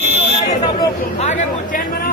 आगे कुछ चैन बनाओ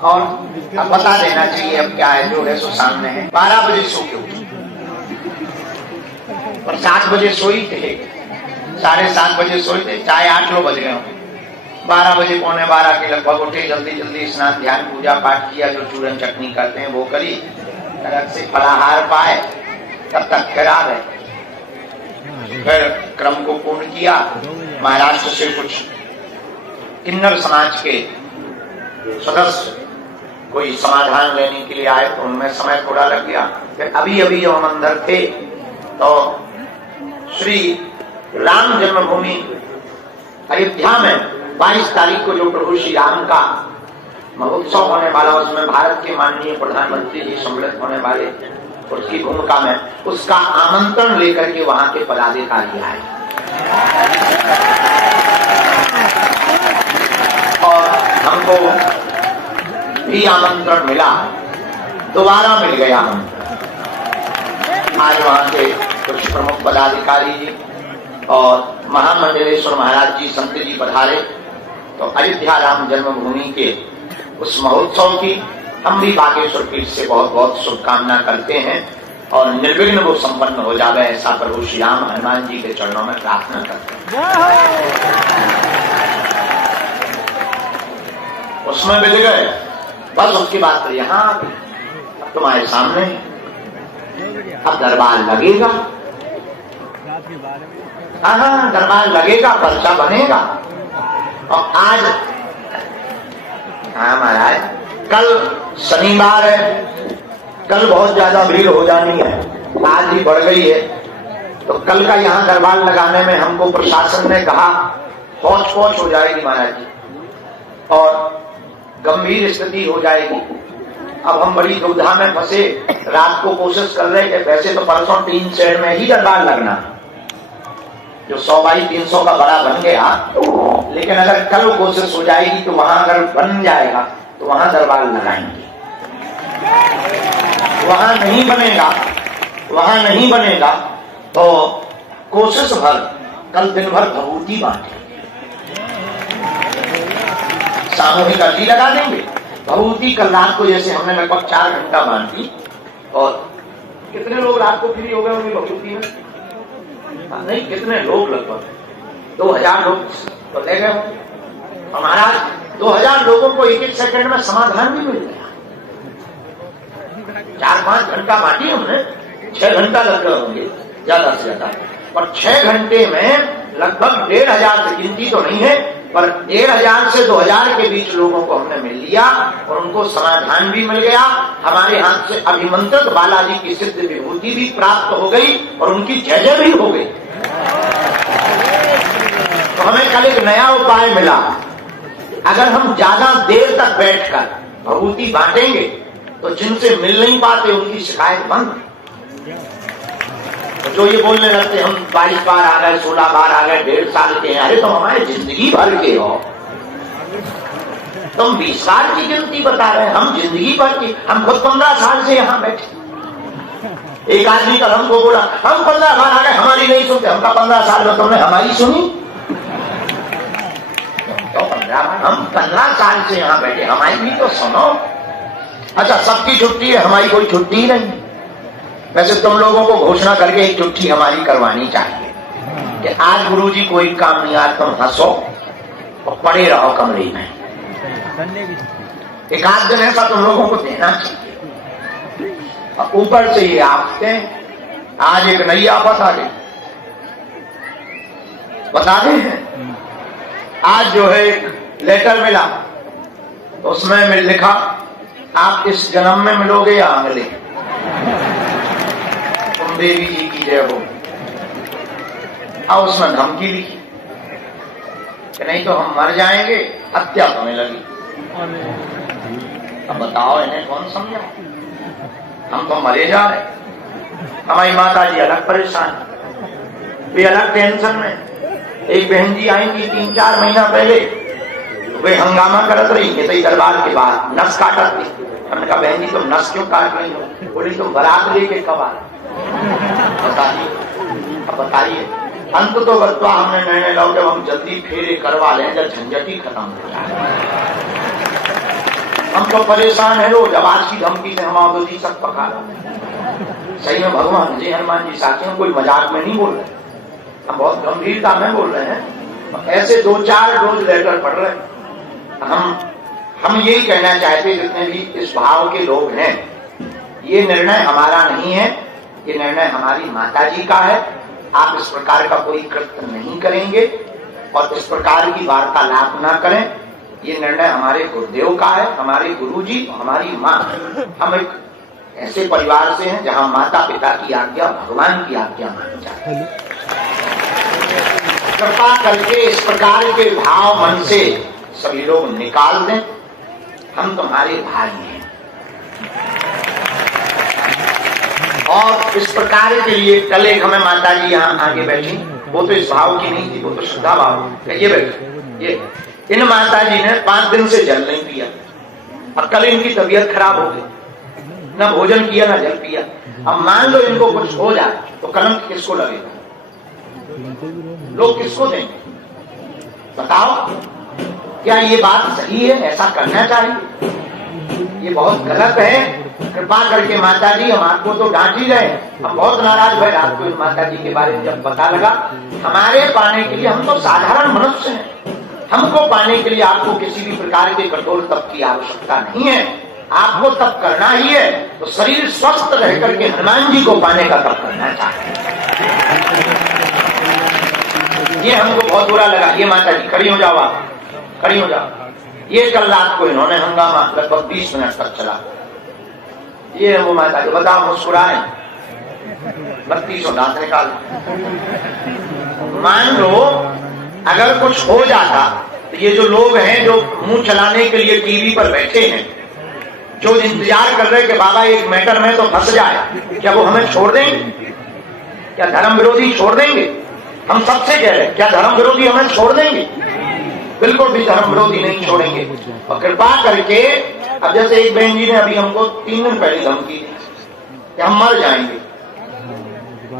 और अब बता देना चाहिए अब क्या है, जो है सो सामने है। 12 बजे सो के उठी और 7 बजे सोई थे, 7:30 बजे सोई थे, चाहे 8 बज गए। 12 बजे 11:45 के लगभग उठे, जल्दी जल्दी स्नान ध्यान पूजा पाठ किया, जो चूरन चटनी करते हैं वो करी, अलग से फलाहार पाए, तब तक फिर आ गए। फिर क्रम को पूर्ण किया। महाराष्ट्र से कुछ किन्नर समाज के सदस्य कोई समाधान लेने के लिए आए, तो उनमें समय थोड़ा लग गया। फिर अभी अभी जो हम अंदर थे तो श्री राम जन्मभूमि अयोध्या में 22 तारीख को जो प्रभु श्री राम का महोत्सव होने वाला, उसमें भारत के माननीय प्रधानमंत्री जी सम्मिलित होने वाले, उसकी भूमिका में उसका आमंत्रण लेकर के वहां के पदाधिकारी आए और हमको भी आमंत्रण मिला, दोबारा मिल गया। हम आज वहां के कुछ प्रमुख पदाधिकारी जी और महामंडलेश्वर महाराज जी संत जी पधारे, तो अयोध्या राम जन्मभूमि के उस महोत्सव की हम भी बागेश्वर पीठ से बहुत बहुत शुभकामना करते हैं और निर्विघ्न वो संपन्न हो जाए, ऐसा प्रभु श्री राम हनुमान जी के चरणों में प्रार्थना करते हैं। उसमें मिल गए, बस उसकी बात तो यहाँ अब तुम्हारे सामने, अब दरबार लगेगा। हाँ, दरबार लगेगा, पर्चा बनेगा। और आज हाँ महाराज, कल शनिवार है, कल बहुत ज्यादा भीड़ हो जानी है, आज ही बढ़ गई है, तो कल का यहाँ दरबार लगाने में हमको प्रशासन ने कहा पहुंच हो जाएगी महाराज जी, और गंभीर स्थिति हो जाएगी। अब हम बड़ी दुविधा में फंसे, रात को कोशिश कर रहे थे, वैसे तो परसों 3 शहर में ही दरबार लगना, जो 100 बाई 300 का बड़ा बन गया, लेकिन अगर कल कोशिश हो जाएगी तो वहां अगर बन जाएगा तो वहां दरबार लगाएंगे। वहां नहीं बनेगा तो कोशिश भर कल दिन भर भभूति बांटे, सामूहिक अर्जी लगा देंगे। भभूति कल रात को जैसे हमने लगभग 4 घंटा बांटी, और कितने लोग रात को फ्री हो गए होंगे भभूति में? नहीं, कितने लोग, लगभग 2000 लोग तो ले गए होंगे। हमारा 2000 लोगों को 1-1 सेकंड में समाधान भी मिल गया। 4-5 घंटा बांटी हमने, 6 घंटा लग गए होंगे ज्यादा से ज्यादा, और 6 घंटे में लगभग 1500, गिनती तो नहीं है, पर 1500 से 2000 के बीच लोगों को हमने मिल लिया और उनको समाधान भी मिल गया। हमारे हाथ से अभिमंत्रित बालाजी की सिद्ध विभूति भी प्राप्त हो गई और उनकी जय जय भी हो गई। तो हमें कल एक नया उपाय मिला। अगर हम ज्यादा देर तक बैठकर भभूति बांटेंगे तो जिनसे मिल नहीं पाते उनकी शिकायत बंद। तो जो ये बोलने लगते हम 22 बार आ गए, 16 बार आ गए, 1.5 साल के हैं, अरे तो हमारे जिंदगी भर के हो, तुम 20 साल की गिनती बता रहे हैं, हम जिंदगी भर की, हम खुद 15 साल से यहाँ बैठे। एक आदमी कल हमको बोला हम 15 बार आ गए, हमारी नहीं सुनते। हमका 15 साल में तुमने हमारी सुनी? तो 15 बार, हम 15 साल से यहाँ बैठे, हमारी भी तो सुनो। अच्छा, सबकी छुट्टी है, हमारी कोई छुट्टी नहीं। वैसे तुम लोगों को घोषणा करके एक छुट्टी हमारी करवानी चाहिए कि आज गुरुजी कोई काम नहीं, आज तुम हंसो और पड़े रहो कमरे में। एक आध दिन ऐसा तुम लोगों को देना चाहिए। और ऊपर से ये आफते, आज एक नई आफत आ गई, बता दें। आज जो है एक लेटर मिला, तो उसमें लिखा आप इस जन्म में मिलोगे या अगले, तुम देवी जी की जय हो। और उसमें धमकी लिखी कि नहीं तो हम मर जाएंगे, हत्या होने लगी। अब बताओ इन्हें कौन समझा? हम तो मरे जा रहे। हमारी माता जी अलग परेशान, वे अलग टेंशन में। एक बहन जी आएंगी 3-4 महीना पहले, वे हंगामा करत रही कि तई दरबार के बाद नस काटत थी। हमने कहा बहन जी तुम नस क्यों काट रही हो? बोली तुम बारात लेके कब आ? बताइए। अंत तो बतवा हमने निर्णय लो जब हम जल्दी फेरे करवा लें, जब झंझट ही खत्म हो जाए। हम तो परेशान है रोज, अब आज की धमकी से हम आवधी सब पका रहे। सही में भगवान जी, हनुमान जी साथी, हम कोई मजाक में नहीं बोल रहे, हम बहुत गंभीरता में बोल रहे हैं। ऐसे 2-4 रोज लेटर पढ़ रहे हैं। हम यही कहना चाहते, जितने भी इस भाव के लोग हैं, ये निर्णय हमारा नहीं है, ये निर्णय हमारी माता जी का है। आप इस प्रकार का कोई कृत्य नहीं करेंगे और इस प्रकार की वार्तालाप ना करें। ये निर्णय हमारे गुरुदेव का है, हमारे गुरुजी, हमारी माँ। हम एक ऐसे परिवार से हैं जहाँ माता पिता की आज्ञा भगवान की आज्ञा मानी जाती है। कृपा करके इस प्रकार के भाव मन से सभी लोग निकाल दें। हम तुम्हारे भाई हैं और इस प्रकार के लिए कल एक हमें माता जी यहाँ आगे बैठी, वो तो इस भाव की नहीं थी, वो तो श्रद्धा भाव। ये बैठे, ये इन माता जी ने 5 दिन से जल नहीं पिया और कल इनकी तबीयत खराब हो गई, न भोजन किया न जल पिया। अब मान लो इनको कुछ हो जाए तो कलंक किसको लगेगा? लोग किसको देंगे? बताओ, क्या ये बात सही है? ऐसा करना चाहिए? ये बहुत गलत है। कृपा करके माता जी, हम आपको तो डांट ही रहे, हम बहुत नाराज हुए रात को इस माता जी के बारे में जब पता लगा। हमारे पाने के लिए, हम तो साधारण मनुष्य हैं, हमको पाने के लिए आपको किसी भी प्रकार के कठोर तप की आवश्यकता नहीं है। आपको तप करना ही है तो शरीर स्वस्थ रह करके हनुमान जी को पाने का तप करना चाहिए। ये हमको बहुत बुरा लगा। ये माता जी खड़ी हो जाओ, आप खड़ी हो जाओ। ये कल रात को इन्होंने हंगामा लगभग 20 मिनट तक चला। ये वो माता जी, बताओ, मुस्कुराए 3200 दांत निकाल। मान लो अगर कुछ हो जाता तो ये जो लोग हैं जो मुंह चलाने के लिए टीवी पर बैठे हैं, जो इंतजार कर रहे कि बाबा एक मैटर में तो फंस जाए, क्या वो हमें छोड़ देंगे? क्या धर्म विरोधी छोड़ देंगे? हम सबसे कह रहे हैं, क्या धर्म विरोधी हमें छोड़ देंगे? बिल्कुल भी धर्म विरोधी नहीं छोड़ेंगे। और कृपा करके, अब जैसे एक बहन जी ने अभी हमको 3 दिन पहले धमकी दी कि हम मर जाएंगे,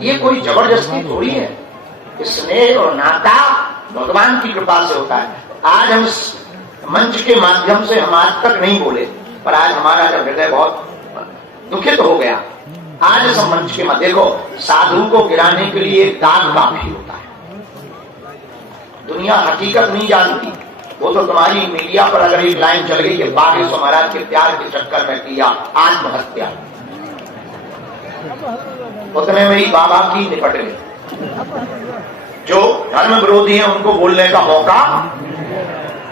ये कोई जबरदस्ती थोड़ी है। स्नेह और नाता भगवान की कृपा से होता है। आज हम मंच के माध्यम से, हम आज तक नहीं बोले, पर आज हमारा जब हृदय बहुत दुखित हो गया, आज इस मंच के मध्य देखो, साधु को गिराने के लिए एक दाग काफी होता है। दुनिया हकीकत नहीं जानती। वो तो तुम्हारी मीडिया पर अगर एक लाइन चल गई कि बागेश्वर महाराज के प्यार के चक्कर में किया आत्महत्या, उतने में ही बाबा की निपट गई। जो धर्म विरोधी है उनको बोलने का मौका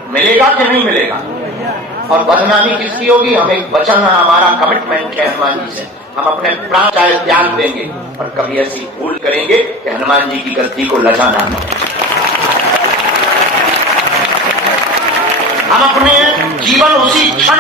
मिलेगा कि नहीं मिलेगा? और बदनामी किसकी होगी? हम एक वचन, हमारा कमिटमेंट है हनुमान जी से, हम अपने प्राण चाहे त्याग देंगे, पर कभी ऐसी भूल करेंगे कि हनुमान जी की गद्दी को लजा ना। हम अपने जीवन उसी क्षण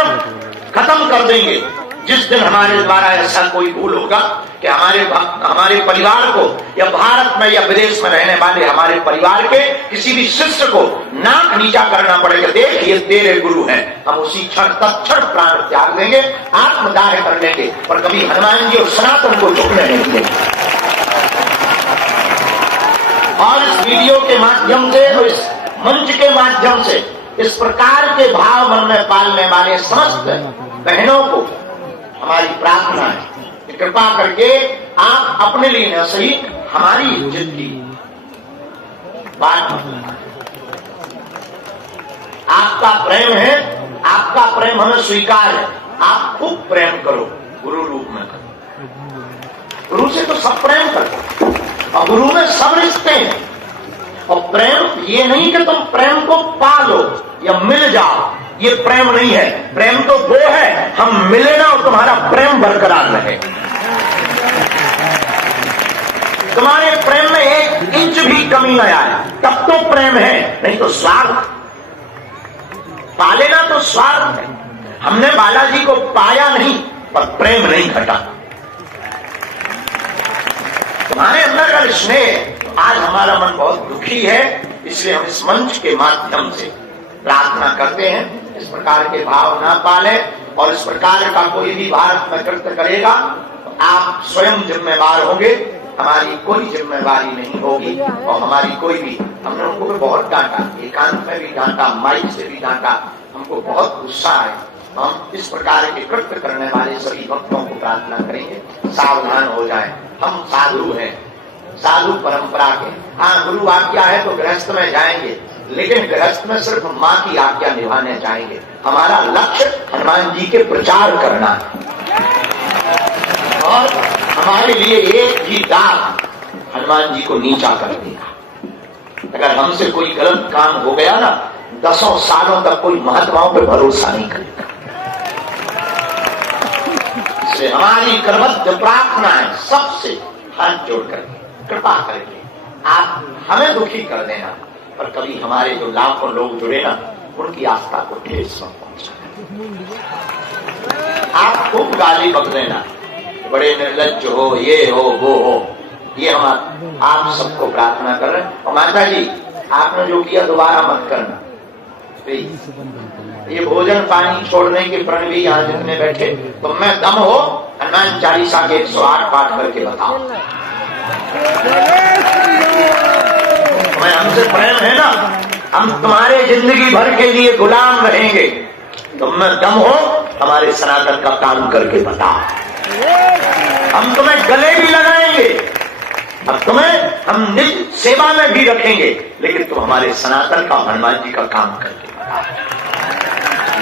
खत्म कर देंगे जिस दिन हमारे द्वारा ऐसा कोई भूल होगा कि हमारे परिवार को, या भारत में या विदेश में रहने वाले हमारे परिवार के किसी भी शिष्य को नाक नीचा करना पड़ेगा। देख, ये तेरे गुरु हैं। हम उसी क्षण तत्क्षण प्राण त्याग देंगे, आत्मदाह कर लेंगे, पर कभी हनुमान जी और सनातन को झुकने नहीं देंगे। और इस वीडियो के माध्यम से, इस मंच के माध्यम से इस प्रकार के भाव मन में पालने वाले समस्त बहनों को हमारी प्रार्थना है कि कृपा करके आप अपने लिए न सही, हमारी इज्जत की बात आपका प्रेम है, आपका प्रेम हमें स्वीकार है। आप खूब प्रेम करो, गुरु रूप में करो। गुरु से तो सब प्रेम करते, और गुरु में सब रिश्ते हैं। और प्रेम ये नहीं कि तुम प्रेम को पालो या मिल जाओ, ये प्रेम नहीं है। प्रेम तो वो है, हम मिले ना और तुम्हारा प्रेम बरकरार रहे। तुम्हारे प्रेम में 1 इंच भी कमी न आया, तब तो प्रेम है, नहीं तो स्वार्थ। पालेना तो स्वार्थ है। हमने बालाजी को पाया नहीं, पर प्रेम नहीं घटा। तुम्हारे अंदर का स्नेह, आज हमारा मन बहुत दुखी है, इसलिए हम इस मंच के माध्यम से प्रार्थना करते हैं इस प्रकार के भाव ना पाले। और इस प्रकार का कोई भी भारत में कृत्य करेगा तो आप स्वयं जिम्मेवार होंगे, हमारी कोई जिम्मेवारी नहीं होगी। और हमारी कोई भी, हमने उनको भी बहुत डांटा, एकांत में भी डांटा, माइक से भी डांटा, हमको बहुत गुस्सा है। हम इस प्रकार के कृत्य करने वाले सभी भक्तों को प्रार्थना करेंगे, सावधान हो जाएं। हम साधु हैं, साधु परंपरा के। हाँ, गुरु आज्ञा है तो गृहस्थ में जाएंगे, लेकिन गृहस्थ में सिर्फ माँ की आज्ञा निभाने जाएंगे। हमारा लक्ष्य हनुमान जी के प्रचार करना है, और हमारे लिए एक ही दाग हनुमान जी को नीचा कर देगा। अगर हमसे कोई गलत काम हो गया ना, 10 सालों तक कोई महात्माओं पर भरोसा नहीं करेगा। इसलिए हमारी करबद्ध प्रार्थना है, सबसे हाथ जोड़कर कृपा करके आप हमें दुखी कर देना, पर कभी हमारे जो लाखों लोग जुड़े ना, उनकी आस्था को ठेस न पहुंचाना। आप खूब गाली बक देना, बड़े निर्लज्ज हो, ये हो, वो हो, ये हम आप सबको प्रार्थना कर रहे हैं। और माता जी, आपने जो किया दोबारा मत करना। ये भोजन पानी छोड़ने के प्रण भी यहाँ जितने बैठे, तो मैं दम हो हनुमान चालीसा के 108 पाठ करके बताओ। मैं, हमसे प्रेम है ना, हम तुम्हारे जिंदगी भर के लिए गुलाम रहेंगे। तुम में दम हो, हमारे सनातन का काम करके बताओ। हम तुम्हें गले भी लगाएंगे, अब तुम्हें हम निज सेवा में भी रखेंगे, लेकिन तुम हमारे सनातन का, हनुमान जी का काम करके बताओ,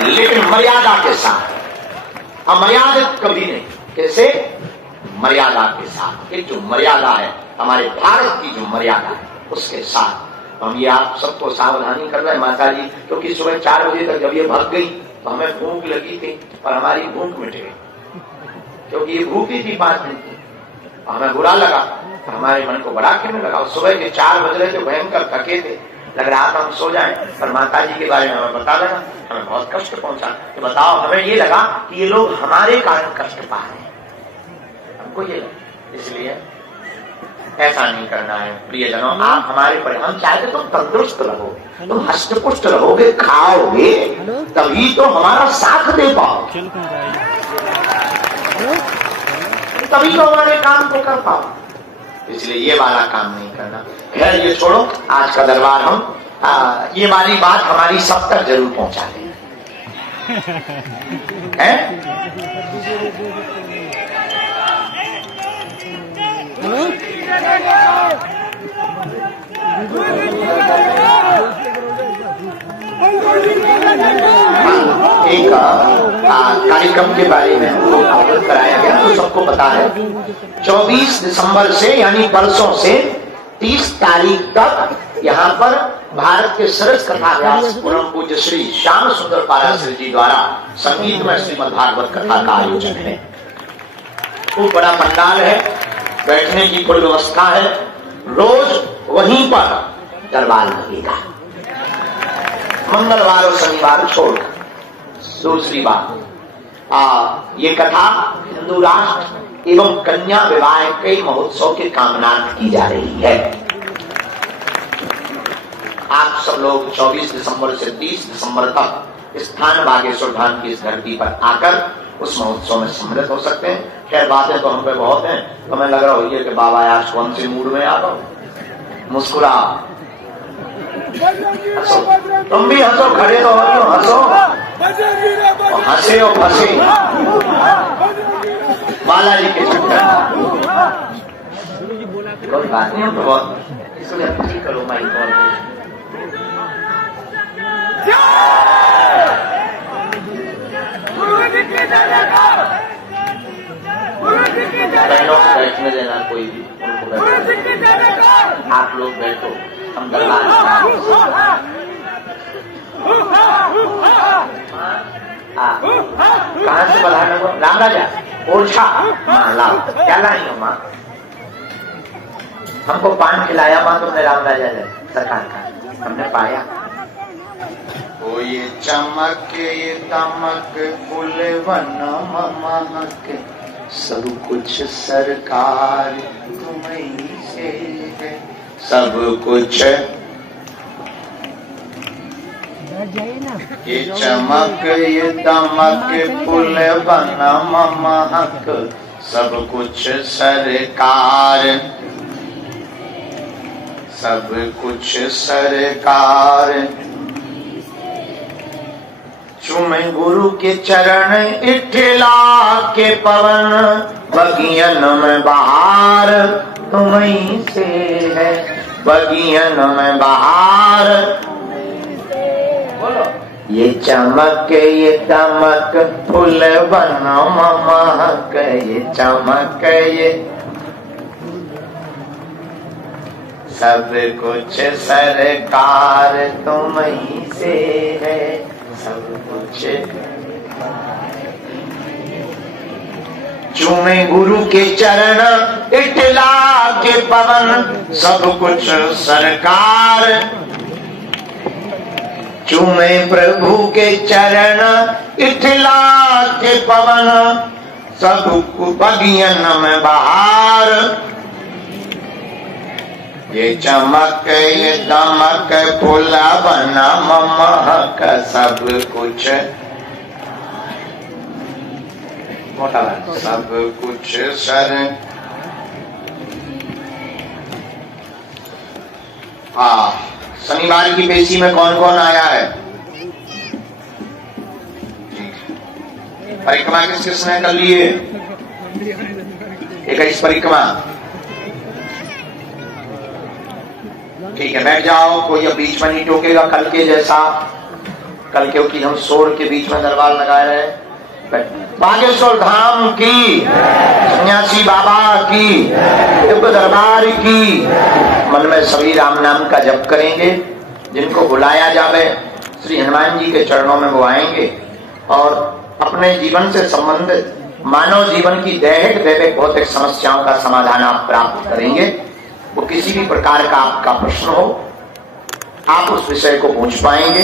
लेकिन मर्यादा के साथ। अमर्यादित कभी नहीं। कैसे? मर्यादा के साथ। एक जो मर्यादा है, हमारे भारत की जो मर्यादा है, उसके साथ हम ये आप सबको सावधानी कर रहे हैं माता जी। क्योंकि सुबह 4 बजे तक जब ये भाग गई तो हमें भूख लगी थी, और हमारी भूख मिट गई, क्योंकि ये भूखी थी 5 दिन की। हमें बुरा लगा, हमारे मन को बड़ा खेलने लगा। सुबह के 4 बज रहे थे, भयंकर थके थे, लग रहा था हम सो जाएं, पर माता जी के बारे में हमें बता देना, हमें बहुत कष्ट पहुंचा। तो बताओ, हमें ये लगा कि ये लोग हमारे कारण कष्ट पा रहे हैं, हमको ये लगा। इसलिए ऐसा नहीं करना है प्रियजनों। आप हमारे पर, हम चाहते तुम तंदुरुस्त रहो, तुम हष्टपुष्ट रहोगे, खाओगे, तभी तो हमारा साथ दे पाओ, तभी तो हमारे काम को कर पाओ। इसलिए ये वाला काम नहीं करना। खैर ये छोड़ो, आज का दरबार हम ये वाली बात हमारी सब तक जरूर पहुंचा दें। एक कार्यक्रम के बारे में हमको अवगत कराया गया, तो सबको पता है 24 दिसंबर से यानी परसों से 30 तारीख तक यहाँ पर भारत के सरस कथा व्यास परम पूज्य श्री श्याम सुंदर पाराशर जी द्वारा संगीत में श्रीमद् भागवत कथा का आयोजन है। खूब बड़ा पंडाल है, बैठने की पूरी व्यवस्था है, रोज वहीं पर दरबार लगेगा, मंगलवार और शनिवार छोड़कर। दूसरी बात, ये कथा हिंदू राष्ट्र एवं कन्या विवाह के महोत्सव के कामनार्थ की जा रही है। आप सब लोग 24 दिसंबर से 30 दिसंबर तक स्थान बागेश्वर धाम की इस धरती पर आकर उस महोत्सव में सम्मिलित हो सकते हैं। खैर बातें तो हम पे बहुत हैं, तो मैं लग रहा हो कि बाबा आज कौन से मूड में आ रहा हूं। मुस्कुरा, हंसो, तुम भी हंसो, खड़े तो हो, हंसो, हंसे और फंसे बालाजी के चक्कर। कोई बात नहीं, हम तो बहुत इसलिए ठीक करो माइक और बैठने देना, कोई भी उनको आप लोग बैठो, हम दरबार कहाँ से बधाना को राम राजा ओछा लाओ, क्या लाई हो माँ? हमको पान खिलाया माँ तुमने राम राजा सरकार का, हमने पाया। ओ ये चमक ये दमक फुलवन महक, सब कुछ सरकार तुम्हीं से है, सब कुछ। ये चमक ये दमक फुलवन महक, सब कुछ सरकार, सब कुछ सरकार। चूमे गुरु के चरण इठला के पवन, बगियन में बहार तुम्हीं से है, बगियन में बहार। ये चमक ये दमक फूलवन महक, ये चमक ये सब कुछ सरकार तुम्हीं से है, सब कुछ। चूमे गुरु के चरण इठला के पवन, सब कुछ सरकार। चूमे प्रभु के चरण इठला के पवन, सब बगियन में बहार। ये चमक ये दमक फुलवन महक, सब कुछ सब कुछ सर। हाँ, शनिवार की पेशी में कौन कौन आया है? परिक्रमा किस किसने कर लिए? 21 परिक्रमा। ठीक है, बैठ जाओ, कोई अब बीच में नहीं टोकेगा कल के जैसा। कल क्योंकि हम शोर के बीच में दरबार लगाए रहे। बागेश्वर धाम की, सन्यासी बाबा की, दिव्य दरबार की। मन में सभी राम नाम का जप करेंगे। जिनको बुलाया जावे श्री हनुमान जी के चरणों में वो आएंगे और अपने जीवन से संबंधित मानव जीवन की दैहिक दैविक भौतिक समस्याओं का समाधान आप प्राप्त करेंगे। वो किसी भी प्रकार का आपका प्रश्न हो, आप उस विषय को पूछ पाएंगे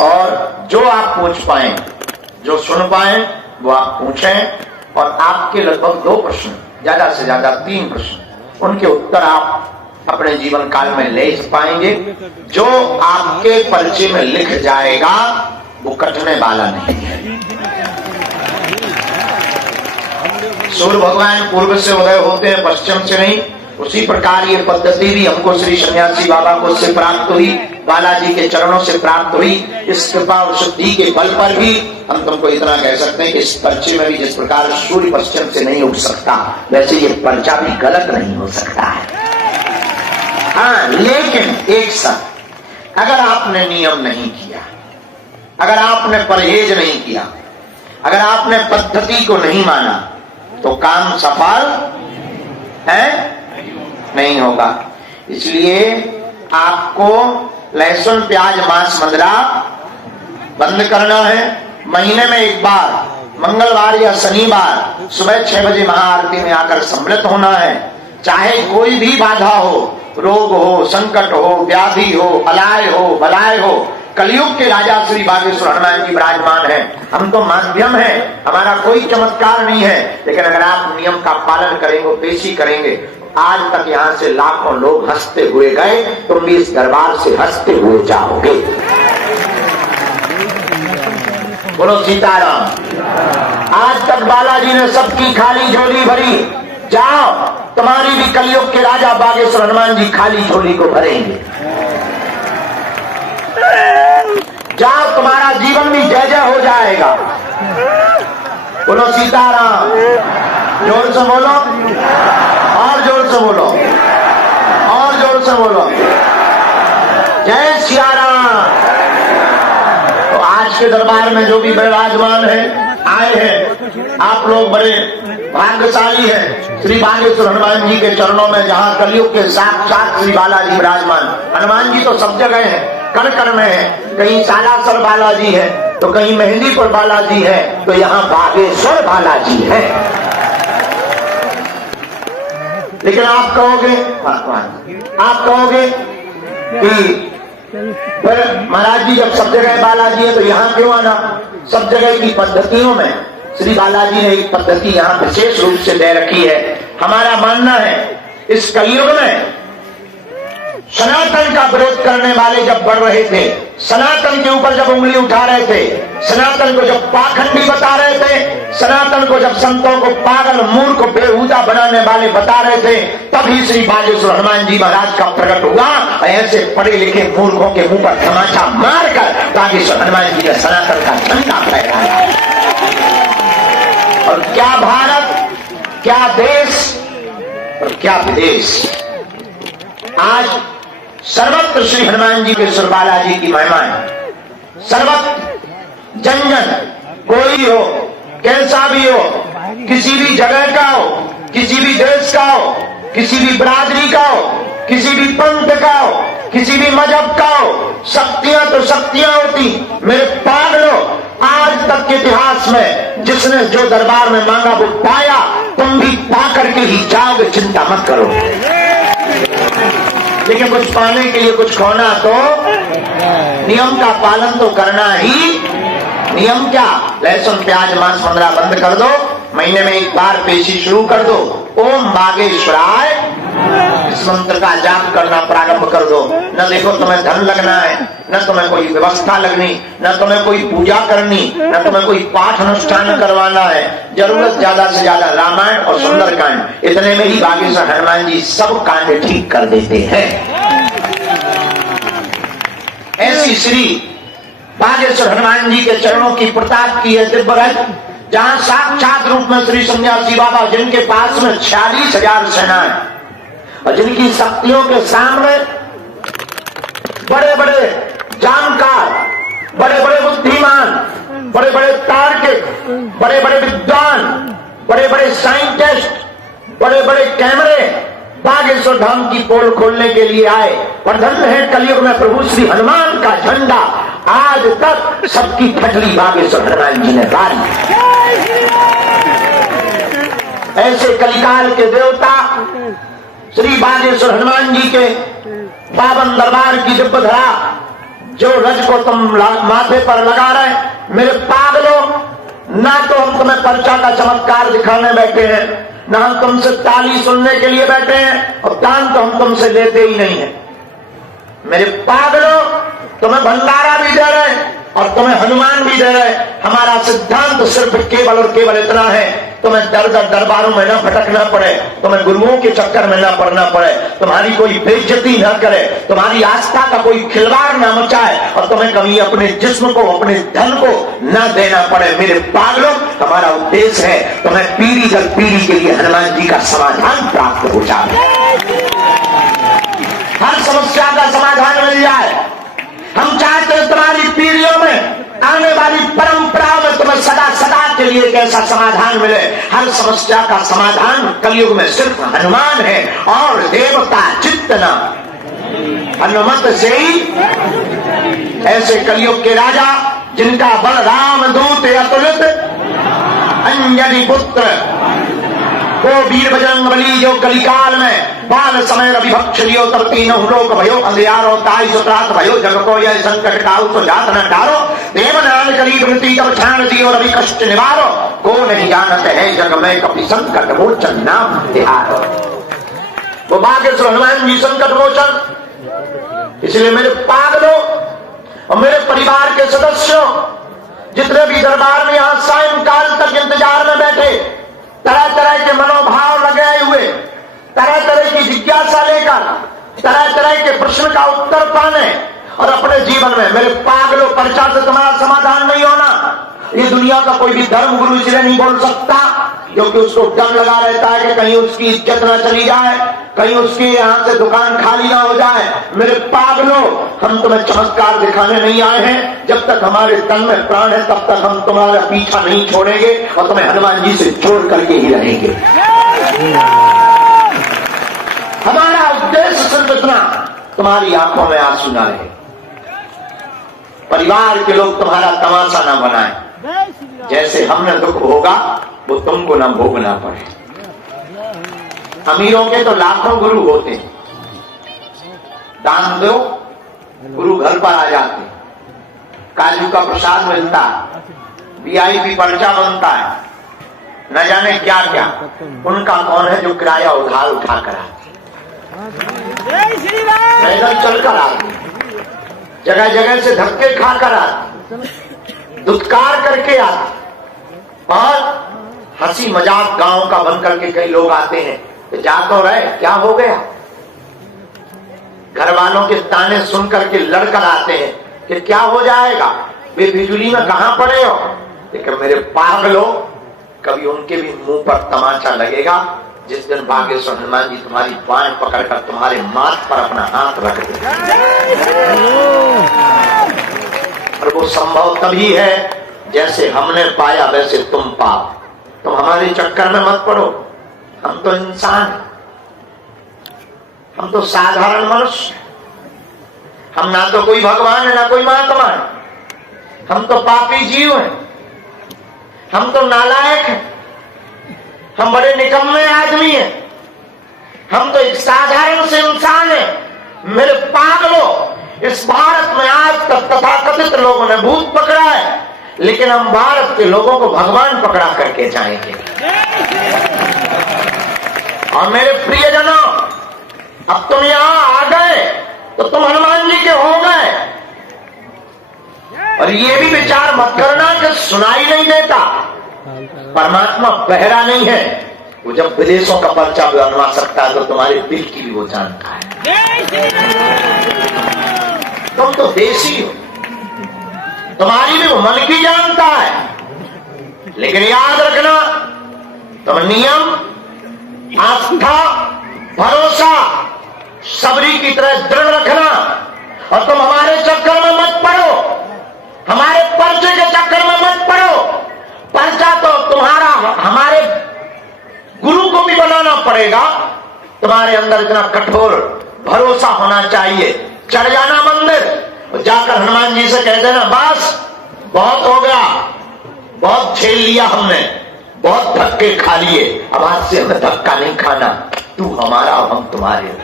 और जो आप पूछ पाए, जो सुन पाए वो आप पूछें। और आपके लगभग 2 प्रश्न, ज्यादा से ज्यादा 3 प्रश्न उनके उत्तर आप अपने जीवन काल में ले पाएंगे। जो आपके परिचय में लिख जाएगा वो कटने वाला नहीं है। सूर्य भगवान पूर्व से उदय होते हैं, पश्चिम से नहीं। उसी प्रकार ये पद्धति भी हमको श्री सन्यासी बाबा को से प्राप्त हुई, बालाजी के चरणों से प्राप्त हुई। इस कृपा और शुद्धि के बल पर भी हम तुमको इतना कह सकते हैं कि इस पर्चे में भी जिस प्रकार सूर्य पश्चिम से नहीं उग सकता, वैसे ये पर्चा भी गलत नहीं हो सकता है। हाँ, लेकिन एक साथ अगर आपने नियम नहीं किया, अगर आपने परहेज नहीं किया, अगर आपने पद्धति को नहीं माना, तो काम सफल है नहीं होगा। इसलिए आपको लहसुन, प्याज, मांस, मदिरा बंद करना है। महीने में एक बार मंगलवार या शनिवार सुबह 6 बजे महाआरती में आकर सम्मिलित होना है। चाहे कोई भी बाधा हो, रोग हो, संकट हो, व्याधि हो, अलाय हो, बलाय हो, कलयुग के राजा श्री बागेश्वर हनुमान जी विराजमान है। हम तो माध्यम है, हमारा कोई चमत्कार नहीं है, लेकिन अगर आप नियम का पालन करेंगे, पेशी करेंगे, आज तक यहाँ से लाखों लोग हंसते हुए गए, तुम भी इस दरबार से हंसते हुए जाओगे। बोलो सीताराम। आज तक बालाजी ने सबकी खाली झोली भरी, जाओ तुम्हारी भी कलयुग के राजा बागेश्वर हनुमान जी खाली झोली को भरेंगे। जाओ तुम्हारा जीवन भी जय जय हो जाएगा। बोलो सीताराम। जोर से बोलो, और जोर से बोलो, और जोर से बोलो, जय सिया राम। तो आज के दरबार में जो भी विराजमान है, आए हैं, आप लोग बड़े भाग्यशाली हैं। श्री बागेश्वर हनुमान जी के चरणों में, जहाँ कलयुग के साक्षात श्री बालाजी विराजमान। हनुमान जी तो सब जगह है, कण कण में है। कहीं सालासर बालाजी है, तो कहीं मेहंदीपुर बालाजी है, तो यहाँ बागेश्वर बालाजी है। लेकिन आप कहोगे, आप कहोगे कि फिर महाराज जी जब सब जगह बालाजी है तो यहाँ क्यों आना? सब जगह की पद्धतियों में श्री बालाजी ने एक पद्धति यहाँ विशेष रूप से दे रखी है। हमारा मानना है इस कलयुग में सनातन का विरोध करने वाले जब बढ़ रहे थे, सनातन के ऊपर जब उंगली उठा रहे थे, सनातन को जब पाखंडी बता रहे थे, सनातन को जब संतों को पागल, मूर्ख, बेहुदा बनाने वाले बता रहे थे, तभी श्री बागेश्वर हनुमान जी महाराज का प्रकट हुआ। ऐसे पढ़े लिखे मूर्खों के मुंह पर तमाचा मारकर बागेश्वर हनुमान जी ने सनातन का झंडा फहराया। और क्या भारत, क्या देश और क्या विदेश, आज सर्वत्र श्री हनुमान जी के सुर बालाजी की महिमा है। सर्वत्र जन जन, कोई हो, कैसा भी हो, किसी भी जगह का हो, किसी भी देश का हो, किसी भी बिरादरी का हो, किसी भी पंथ का हो, किसी भी मजहब का हो, शक्तियां तो शक्तियां होती। मेरे पागलों, आज तक के इतिहास में जिसने जो दरबार में मांगा वो पाया, तुम भी पा करके ही जाओगे, चिंता मत करो। लेकिन कुछ पाने के लिए कुछ खोना तो नियम का पालन तो करना ही। नियम क्या? लहसुन, प्याज, मांस, मदिरा बंद कर दो। महीने में एक बार पेशी शुरू कर दो। ओम बागेश्वराय इस मंत्र का जाप करना प्रारंभ कर दो। न देखो तुम्हें धन लगना है, न तुम्हें कोई व्यवस्था लगनी, न तुम्हें कोई पूजा करनी, न तुम्हें कोई पाठ अनुष्ठान करवाना है। जरूरत ज्यादा से ज्यादा रामायण और सुंदरकांड, इतने में ही बागेश्वर हनुमान जी सब कांड ठीक कर देते हैं। ऐसी श्री बागेश्वर हनुमान जी के चरणों की प्रताप की है दिव्य रथ, जहां साक्षात रूप में श्री सन्यासी बाबा, जिनके पास में 46,000 सेनाएं और जिनकी शक्तियों के सामने बड़े बड़े जानकार, बड़े बड़े बुद्धिमान, बड़े बड़े तार्किक, बड़े बड़े विद्वान, बड़े बड़े साइंटिस्ट, बड़े बड़े कैमरे बागेश्वर धाम की पोल खोलने के लिए आए। और धन्य है कलयुग में प्रभु श्री हनुमान का झंडा, आज तक सबकी फटली बागेश्वर हनुमान जी ने डाली। ऐसे कलिकाल के देवता श्री बागेश्वर हनुमान जी के पावन दरबार की दिव्य धरा, जो रज को तुम माथे पर लगा रहे, मेरे पागलों, ना तो हम तुम्हें पर्चा का चमत्कार दिखाने बैठे हैं, ना हम तुमसे ताली सुनने के लिए बैठे हैं और दान तो हम तुमसे लेते ही नहीं है। मेरे पागलों, तुम्हें भंडारा भी दे रहे और तुम्हें हनुमान भी दे रहे। हमारा सिद्धांत सिर्फ केवल और केवल इतना है, तुम्हें दर दर दरबारों में न भटकना पड़े, तुम्हें गुरुओं के चक्कर में न पड़ना पड़े, तुम्हारी कोई बेइज्जती न करे, तुम्हारी आस्था का कोई खिलवाड़ न मचाए और तुम्हें कभी अपने जिस्म को, अपने धन को न देना पड़े। मेरे पागलों, हमारा उद्देश्य है तुम्हें पीढ़ी दर पीढ़ी के लिए हनुमान जी का समाधान प्राप्त हो जाए, हर समस्या का समाधान मिल जाए। हम चाहते हैं तुम्हारी पीढ़ियों में, आने वाली परंपराओं में तुम्हें सदा सदा के लिए एक ऐसा समाधान मिले। हर समस्या का समाधान कलयुग में सिर्फ हनुमान है और देवता चित्तना हनुमत से ही। ऐसे कलयुग के राजा जिनका बल राम दूत अतुलित, अंजनी पुत्र वो वीर बजरंग बली जो कलिकाल में बाल समय रवि भक्ष लियो तब तीनों लोक भयो अंधियारो ताई सुत्रात भयो जग को यह संकट काउ तो जात न डारो देवनान करीब मृति जब छाण दियो रवि कष्ट निवारो को नहीं जानत है जग में कपि संकट मोचन नाम तिहारो। वो बागेश्वर हनुमान जी संकट मोचन। इसलिए मेरे पागलों और मेरे परिवार के सदस्यों, जितने भी दरबार में यहाँ सायंकाल तक इंतजार में बैठे, तरह तरह के मनोभाव लगाए हुए, तरह तरह की जिज्ञासा लेकर, तरह तरह के प्रश्न का उत्तर पाने और अपने जीवन में, मेरे पागलों, पर्चा से तुम्हारा समाधान नहीं होना। ये दुनिया का कोई भी धर्म गुरु इसलिए नहीं बोल सकता क्योंकि उसको डर लगा रहता है कि कहीं उसकी इज्जत ना चली जाए, कहीं उसकी यहाँ से दुकान खाली ना हो जाए। मेरे पागलों, हम तुम्हें चमत्कार दिखाने नहीं आए हैं। जब तक हमारे तन में प्राण है तब तक हम तुम्हारा पीछा नहीं छोड़ेंगे और तुम्हें हनुमान जी से जोड़ करके ही रहेंगे। हमारा उद्देश्य सिर्फ इतना, तुम्हारी आंखों में आंसू ना रहे, परिवार के लोग तुम्हारा तमाशा ना बनाए, जैसे हमने दुख भोगा वो तुमको ना भोगना पड़े। अमीरों के तो लाखों गुरु होते हैं, दान दो गुरु घर पर आ जाते, काजू का प्रसाद मिलता, VIP पर्चा बनता है, न जाने क्या क्या। उनका कौन है जो किराया उधार उठा कर आते, पैदल चलकर आते, जगह जगह से धक्के खाकर आते, दुत्कार करके आते, और हंसी मजाक गांव का बन करके कई लोग आते हैं तो जा तो रहे, क्या हो गया। घर वालों के ताने सुन करके लड़कर आते हैं कि क्या हो जाएगा, वे बिजली में कहां पड़े हो। लेकिन मेरे पागलों, कभी उनके भी मुंह पर तमाचा लगेगा जिस दिन बागेश्वर हनुमान जी तुम्हारी बाएं पकड़कर तुम्हारे माथ पर अपना हाथ रख दे। और वो संभव तभी है जैसे हमने पाया वैसे तुम पाओ। तुम हमारे चक्कर में मत पड़ो, हम तो इंसान, हम तो साधारण मनुष्य, हम ना तो कोई भगवान है ना कोई महात्मा है, हम तो पापी जीव हैं, हम तो नालायक हैं, हम बड़े निकम्मे आदमी हैं, हम तो एक साधारण से इंसान हैं। मेरे पागलों, इस भारत में आज तक तथाकथित लोगों ने भूत पकड़ा है, लेकिन हम भारत के लोगों को भगवान पकड़ा करके जाएंगे। और मेरे प्रियजनों, अब तुम यहां आ गए तो तुम हनुमान जी के हो गए। और ये भी विचार मत करना कि सुनाई नहीं देता, परमात्मा बहरा नहीं है। वो जब विदेशों का पर्चा बनवा सकता है तो तुम्हारे दिल की भी वो जानता है। तुम तो देशी हो, तुम्हारी भी वो मन की जानता है। लेकिन याद रखना, तुम नियम, आस्था, भरोसा सबरी की तरह दृढ़ रखना और तुम हमारे चक्कर में मत पड़ो, हमारे पर्चे के चक्कर में मत पड़ो। पर्चा तो तुम्हारा हमारे गुरु को भी बनाना पड़ेगा। तुम्हारे अंदर इतना कठोर भरोसा होना चाहिए। चढ़ जाना मंदिर, जाकर हनुमान जी से कह देना, बस बहुत हो गया, बहुत झेल लिया हमने, बहुत धक्के खा लिए, अब आज से हमें धक्का नहीं खाना, तू हमारा और हम तुम्हारे।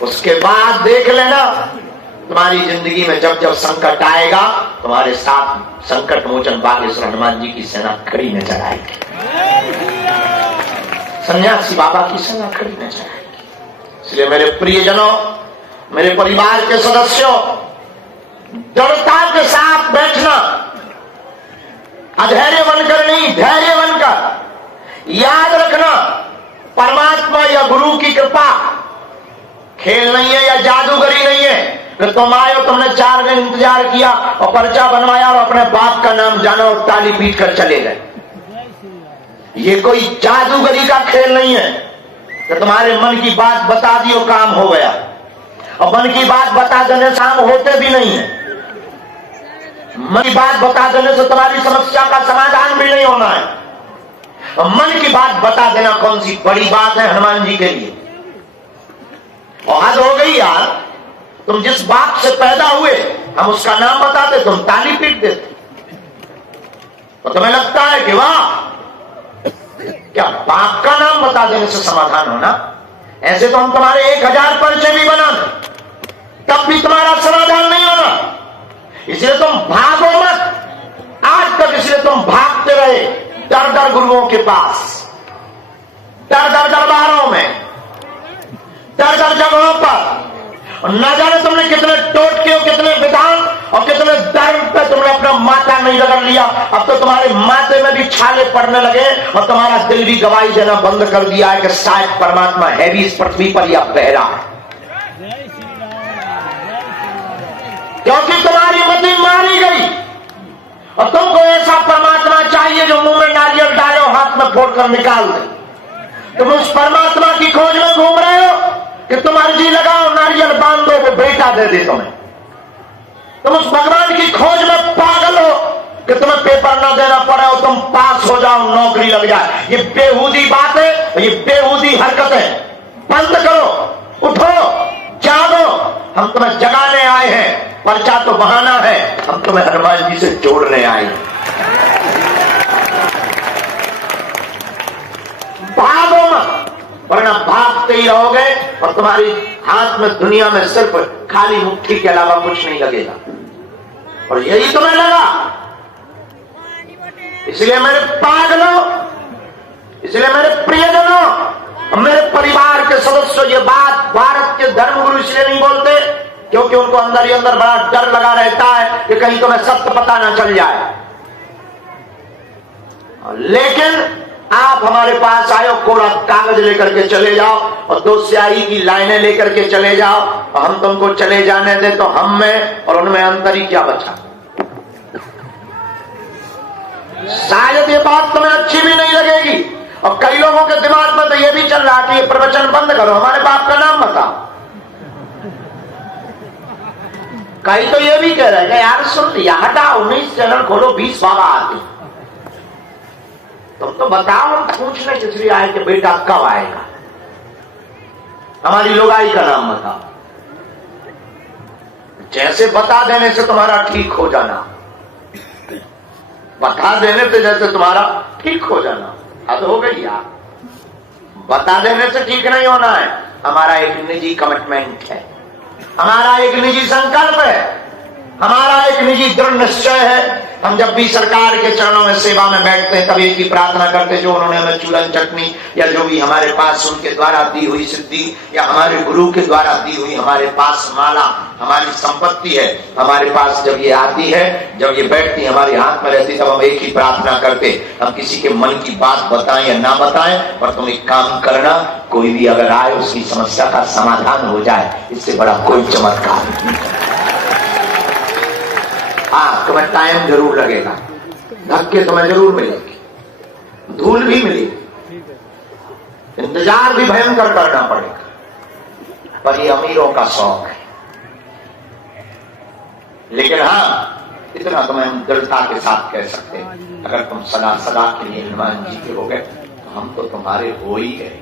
उसके बाद देख लेना, तुम्हारी जिंदगी में जब जब संकट आएगा तुम्हारे साथ संकट मोचन बागेश्वर हनुमान जी की सेना खड़ी नजर आएगी, सन्यासी बाबा की सेना खड़ी नजर आएगी। इसलिए मेरे प्रियजनों, मेरे परिवार के सदस्यों, दृढ़ता के साथ बैठना, अधैर्य बनकर नहीं, धैर्य बनकर। याद रखना, परमात्मा या गुरु की कृपा खेल नहीं है या जादूगरी नहीं है कि तुम आए हो, तुमने 4 दिन इंतजार किया और पर्चा बनवाया और अपने बाप का नाम जाना और ताली पीट कर चले गए। ये कोई जादूगरी का खेल नहीं है कि तुम्हारे मन की बात बता दी और काम हो गया। और मन की बात बता देने से काम होते भी नहीं है। मन की बात बता देने से तुम्हारी समस्या का समाधान भी नहीं होना है। और मन की बात बता देना कौन सी बड़ी बात है हनुमान जी के लिए। और हद हो गई यार, तुम जिस बाप से पैदा हुए हम उसका नाम बताते, तुम ताली पीट देते। तो तुम्हें लगता है कि वाह, क्या बाप का नाम बता देने से समाधान होना? ऐसे तो हम तुम्हारे 1000 परिचय भी बना दें, तब भी तुम्हारा समाधान नहीं होना। इसलिए तुम भागो मत। आज तक इसलिए तुम भागते रहे दर दर गुरुओं के पास, दर दर दरबारों में, दर दर जगहों पर। और न जाने तुमने कितने टोटके और कितने विधान और कितने धर्म पे तुमने अपना माथा नहीं रगड़ लिया। अब तो तुम्हारे माथे में भी छाले पड़ने लगे और तुम्हारा दिल भी गवाही देना बंद कर दिया है कि शायद परमात्मा है भी इस पृथ्वी पर या बहरा है। क्योंकि तुम्हारी मति मारी गई और तुमको ऐसा परमात्मा चाहिए जो मुंह में नारियल डाले और हाथ में फोड़कर निकाल दे। तुम उस परमात्मा की खोज में घूम रहे हो कि तुम अर्जी लगाओ, नारियल बांध दो, वो बेटा दे दे तुम्हें। तुम उस भगवान की खोज में पागल हो कि तुम्हें पेपर ना देना पड़े और तुम पास हो जाओ, नौकरी लग जाए। ये बेहूदी बात है, ये बेहूदी हरकतें बंद करो, उठो, जागो। हम तुम्हें जगाने आए हैं, पर्चा तो बहाना है, हम तुम्हें हनुमान जी से जोड़ने आए हैं। भागो मत, वरना भागते ही रहोगे और तुम्हारी हाथ में दुनिया में सिर्फ खाली मुट्ठी के अलावा कुछ नहीं लगेगा। और यही तुम्हें लगा। इसलिए मेरे पागलों, इसलिए मेरे प्रियजनों और मेरे परिवार के सदस्यों, ये बात भारत के धर्मगुरु इसलिए नहीं बोलते क्योंकि उनको अंदर ही अंदर बड़ा डर लगा रहता है कि कहीं तुम्हें सत्य पता ना चल जाए। लेकिन आप हमारे पास आए, कोरा कागज लेकर के चले जाओ और 2 स्याही की लाइनें लेकर के चले जाओ और हम तुमको चले जाने दे, तो हम में और उनमें अंतर ही क्या बचा? शायद ये बात तुम्हें अच्छी भी नहीं लगेगी और कई लोगों के दिमाग में तो ये भी चल रहा कि ये प्रवचन बंद करो, हमारे बाप का नाम बताओ। कई तो ये भी कह रहे हैं यार सुन लिया, हटाओ 19 चैनल खोलो, 20 बाबा आते। तुम तो बताओ, हम पूछने किस लिए आए कि बेटा कब आएगा, हमारी लोगाई का नाम बताओ। जैसे बता देने से तुम्हारा ठीक हो जाना, बता देने से जैसे तुम्हारा ठीक हो जाना, हद हो गई यार। बता देने से ठीक नहीं होना है। हमारा एक निजी कमिटमेंट है, हमारा एक निजी संकल्प है, हमारा एक निजी दृढ़ निश्चय है। हम जब भी सरकार के चरणों में सेवा में बैठते हैं तब एक ही प्रार्थना करते हैं, जो उन्होंने हमें चूरन चटनी या जो भी हमारे पास उनके द्वारा दी हुई सिद्धि या हमारे गुरु के द्वारा दी हुई हमारे पास माला, हमारी संपत्ति है, हमारे पास जब ये आती है, जब ये बैठती हमारे हाथ में रहती, तब हम एक ही प्रार्थना करते, हम किसी के मन की बात बताएं या ना बताएं, पर तुम एक काम करना, कोई भी अगर आए उसकी समस्या का समाधान हो जाए, इससे बड़ा कोई चमत्कार नहीं। हाँ, तुम्हें टाइम जरूर लगेगा, धक्के तुम्हें जरूर मिलेंगे, धूल भी मिलेगी, इंतजार भी भयंकर करना पड़ेगा, पर ये अमीरों का शौक है। लेकिन हाँ, इतना तुम्हें हम दृढ़ता के साथ कह सकते हैं, अगर तुम सदा सदा के लिए हनुमान जी के हो गए तो हम तो तुम्हारे हो ही गए।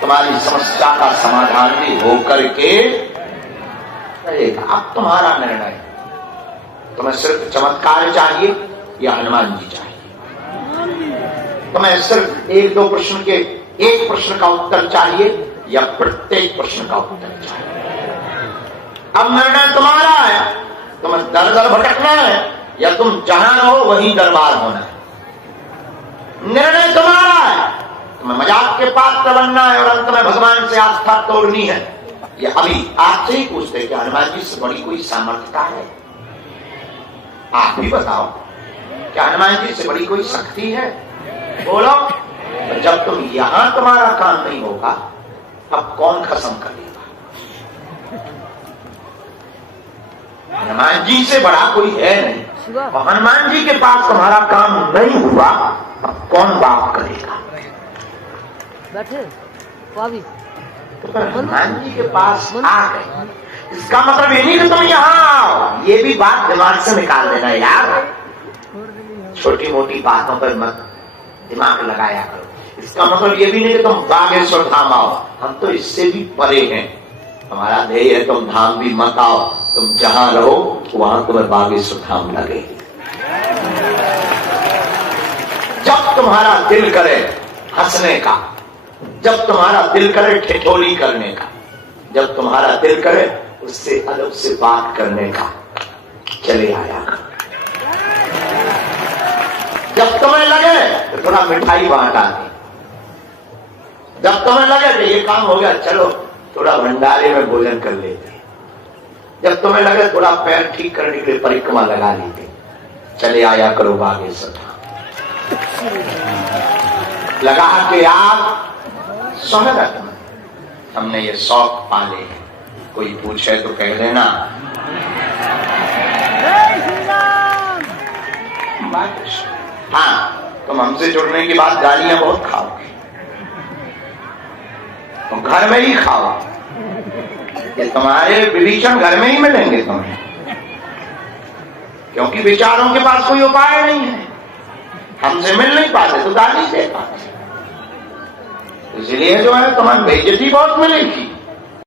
तुम्हारी समस्या का समाधान भी होकर के रहेगा। अब तुम्हारा निर्णय, तुम्हें सिर्फ चमत्कार चाहिए या हनुमान जी चाहिए? तुम्हें सिर्फ 1-2 प्रश्न के एक प्रश्न का उत्तर चाहिए या प्रत्येक प्रश्न का उत्तर चाहिए? अब निर्णय तुम्हारा है, तुम्हें दर दर भटकना है या तुम जहां रहो वहीं दरबार होना है। निर्णय तुम्हारा है, तुम्हें मजाक के पात्र बनना है और अंत में भगवान से आस्था तोड़नी है। ये अभी आपसे ही पूछते कि हनुमान जी से बड़ी कोई सामर्थ्यता है? आप भी बताओ, क्या हनुमान जी से बड़ी कोई शक्ति है? बोलो। तो जब तुम यहां तुम्हारा काम नहीं होगा, अब कौन खत्म करेगा? हनुमान जी से बड़ा कोई है नहीं, और हनुमान जी के पास तुम्हारा काम नहीं हुआ, अब कौन बाप करेगा? बैठे तो फिर हनुमान जी के पास आ गए, इसका मतलब ये नहीं कि तुम यहाँ आओ। ये भी बात दिमाग से निकाल देना यार, छोटी मोटी बातों पर मत दिमाग लगाया करो। इसका मतलब ये भी नहीं कि तुम बागेश्वर धाम आओ, हम तो इससे भी परे हैं। हमारा ध्येय है तुम धाम भी मत आओ, तुम जहां रहो वहां तुम्हें बागेश्वर धाम लगे। जब तुम्हारा दिल करे हंसने का, जब तुम्हारा दिल करे ठिठोली करने का, जब तुम्हारा दिल करे उससे अदब से बात करने का, चले आया। जब तुम्हें लगे तो थोड़ा मिठाई बांटा दे, जब तुम्हें लगे कि ये काम हो गया चलो थोड़ा भंडारे में भोजन कर लेते, जब तुम्हें लगे थोड़ा पैर ठीक करने के लिए परिक्रमा लगा लेते, चले आया करो बागेश्वर। लगा कि आप स्वागत, हमने ये शौक पाले हैं, कोई पूछे तो कह देना हाँ, तुम हमसे जुड़ने के बाद गालियां बहुत खाओगे, तुम घर में ही खाओ, ये तुम्हारे विभीषण घर में ही मिलेंगे तुम्हें, क्योंकि विचारों के पास कोई उपाय नहीं है, हमसे मिल नहीं पाते तो गाली दे पाते, इसलिए जो है तुम्हें बेइज्जती बहुत मिलेगी।